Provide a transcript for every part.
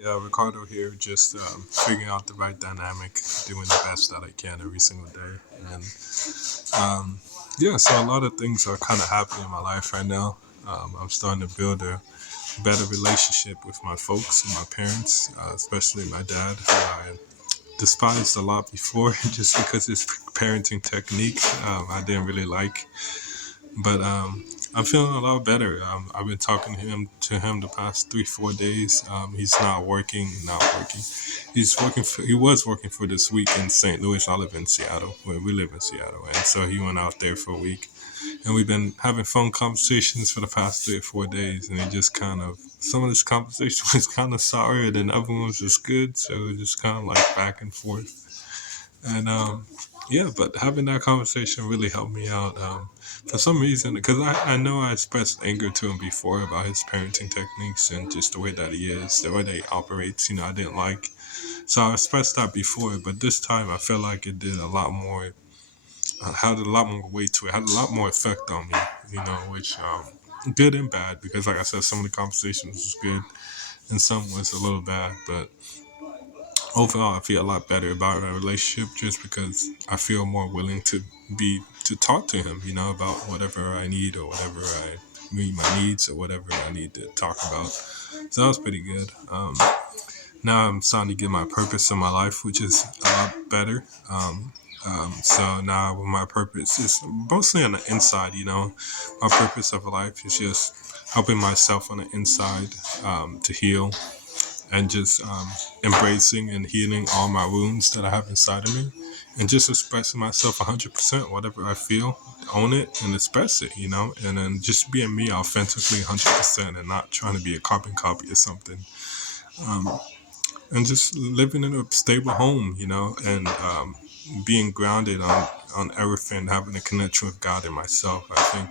Yeah, Ricardo here, just figuring out the right dynamic, doing the best that I can every single day. And um, yeah, so a lot of things are kind of happening in my life right now. I'm starting to build a better relationship with my folks and my parents, especially my dad, who I despised a lot before just because his parenting technique I didn't really like. But I'm feeling a lot better. I've been talking to him the past 3 4 days. He's not working, not working. He was working for this week in St. Louis. I live in Seattle. We live in Seattle, and so he went out there for a week. And we've been having phone conversations for the past 3 or 4 days, and it just kind of some of this conversation was kind of sour, and then other ones was good. So it was just kind of like back and forth. And yeah, but having that conversation really helped me out. For some reason, because I know I expressed anger to him before about his parenting techniques and just the way that he is, the way that he operates, I didn't like. So I expressed that before, but this time I felt like it did a lot more, had a lot more weight to it, had a lot more effect on me, which good and bad, because like I said, some of the conversations was good and some was a little bad, but overall, I feel a lot better about our relationship just because I feel more willing to talk to him, about whatever I need or whatever I meet my needs or whatever I need to talk about. So that was pretty good. Now I'm starting to get my purpose in my life, which is a lot better. So now my purpose is mostly on the inside. My purpose of life is just helping myself on the inside to heal and just embracing and healing all my wounds that I have inside of me, and just expressing myself 100%, whatever I feel, own it and express it, and then just being me authentically 100% and not trying to be a carbon copy or something. Um, and just living in a stable home, and being grounded on everything, having a connection with God and myself. I think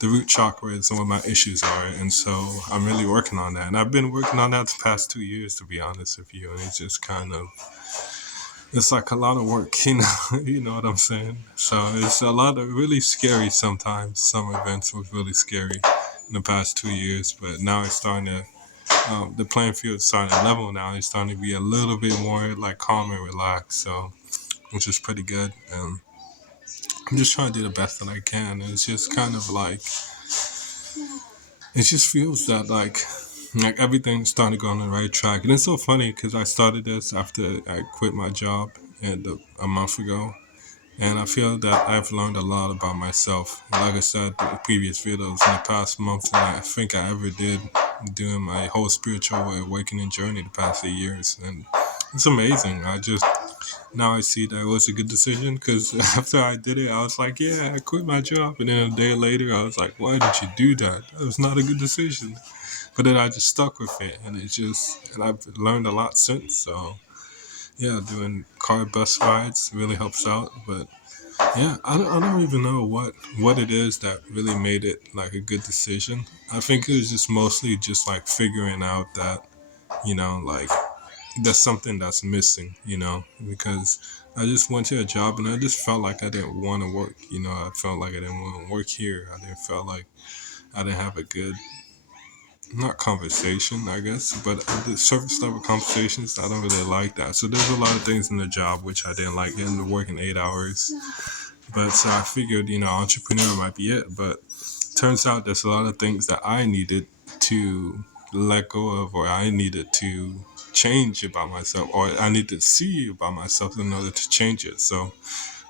the root chakra is where my issues are, and so I'm really working on that. And I've been working on that the past 2 years, to be honest with you. And it's just kind of, it's like a lot of work, you know what I'm saying? So it's a lot of really scary sometimes. Some events was really scary in the past 2 years, but now it's starting to the playing field is starting to level now. It's starting to be a little bit more like calm and relaxed, so which is pretty good. I'm just trying to do the best that I can. And it's just kind of like it just feels that like everything's starting to go on the right track. And it's so funny because I started this after I quit my job and a month ago. And I feel that I've learned a lot about myself. Like I said in the previous videos, in the past month, than I think I ever did doing my whole spiritual awakening journey the past 8 years. And it's amazing. Now I see that it was a good decision because after I did it, I was like, yeah, I quit my job. And then a day later, I was like, why did you do that? That was not a good decision. But then I just stuck with it. And I've learned a lot since. So yeah, doing car bus rides really helps out. But yeah, I don't even know what it is that really made it like a good decision. I think it was just mostly just like figuring out that, like there's something that's missing, because I just went to a job and I just felt like I didn't want to work. I felt like I didn't want to work here. I didn't feel like I didn't have a good, not conversation, I guess, but the surface level conversations, I don't really like that. So there's a lot of things in the job which I didn't like, getting to working 8 hours. But so I figured, entrepreneur might be it. But turns out there's a lot of things that I needed to let go of, or I needed to change about myself, or I need to see about myself in order to change it. So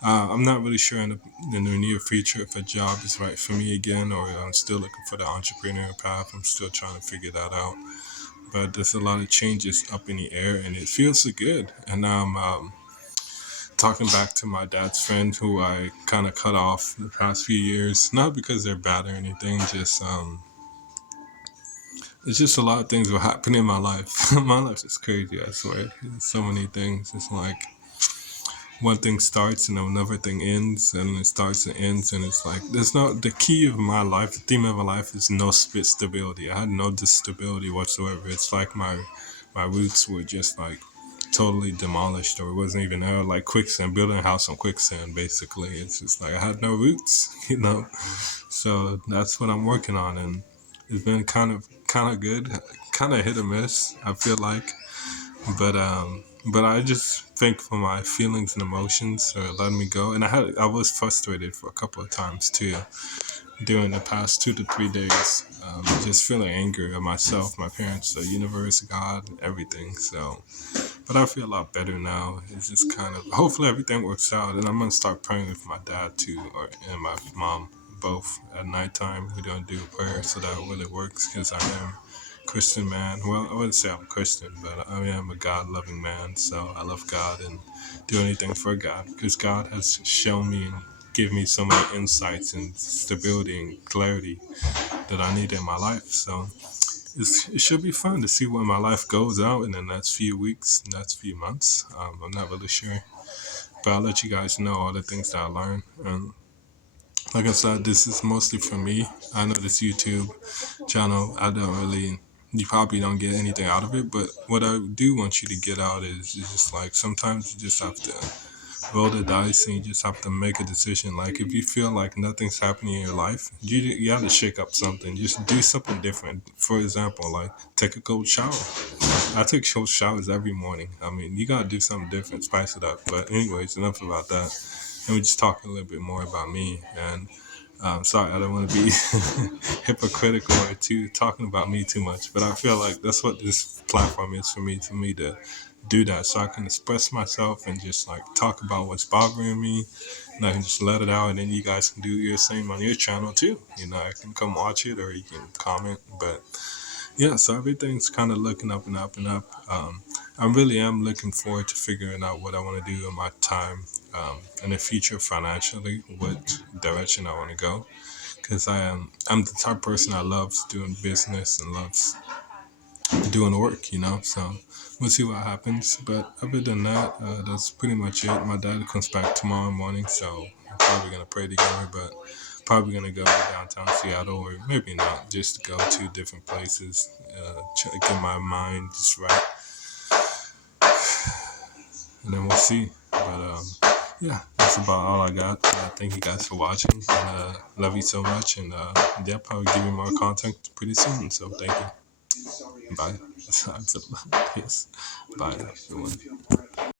I'm not really sure in the near future if a job is right for me again, or I'm still looking for the entrepreneur path. I'm still trying to figure that out. But there's a lot of changes up in the air, and it feels so good. And now I'm talking back to my dad's friend who I kind of cut off the past few years. Not because they're bad or anything, just it's just a lot of things were happening in my life. My life is crazy, I swear. There's so many things. It's like one thing starts and another thing ends, and it starts and ends, and it's like there's no the key of my life. The theme of my life is no stability. I had no stability whatsoever. It's like my roots were just like totally demolished, or it wasn't even there. Like quicksand, building a house on quicksand. Basically, it's just like I had no roots, So that's what I'm working on, and it's been kind of good, kind of hit or miss. I feel like But I just think for my feelings and emotions are letting me go. And I was frustrated for a couple of times too during the past 2 to 3 days. Just feeling angry at myself, my parents, the universe, God, everything. So, but I feel a lot better now. It's just kind of hopefully everything works out, and I'm gonna start praying with my dad too, and my mom both at nighttime. We're gonna do a prayer so that really works because I am a Christian man. Well, I wouldn't say I'm Christian, but I am a God loving man. So I love God and do anything for God because God has shown me and give me so many insights and stability and clarity that I need in my life. So it should be fun to see where my life goes out in the next few weeks, next few months. I'm not really sure, but I'll let you guys know all the things that I learned. And like I said, this is mostly for me. I know this YouTube channel, you probably don't get anything out of it, but what I do want you to get out is just like sometimes you just have to roll the dice and you just have to make a decision. Like if you feel like nothing's happening in your life, you have to shake up something. Just do something different. For example, like take a cold shower. I take cold showers every morning. I mean, you gotta do something different, spice it up. But anyways, enough about that. And we just talk a little bit more about me. And sorry, I don't want to be hypocritical or too talking about me too much, but I feel like that's what this platform is for me to do that, so I can express myself and just like talk about what's bothering me, and I can just let it out, and then you guys can do your same on your channel too. I can come watch it or you can comment, but yeah, so everything's kind of looking up and up and up. I really am looking forward to figuring out what I want to do in my time in the future financially, what direction I want to go. Because I'm the type of person that loves doing business and loves doing the work, So we'll see what happens. But other than that, that's pretty much it. My dad comes back tomorrow morning, so we're probably gonna pray together. But probably gonna go downtown Seattle, or maybe not, just go to different places, try to get my mind just right, and then we'll see. But yeah, that's about all I got. Thank you guys for watching, and love you so much. And yeah, probably give you more content pretty soon. So thank you. Bye. Yes. Bye, everyone.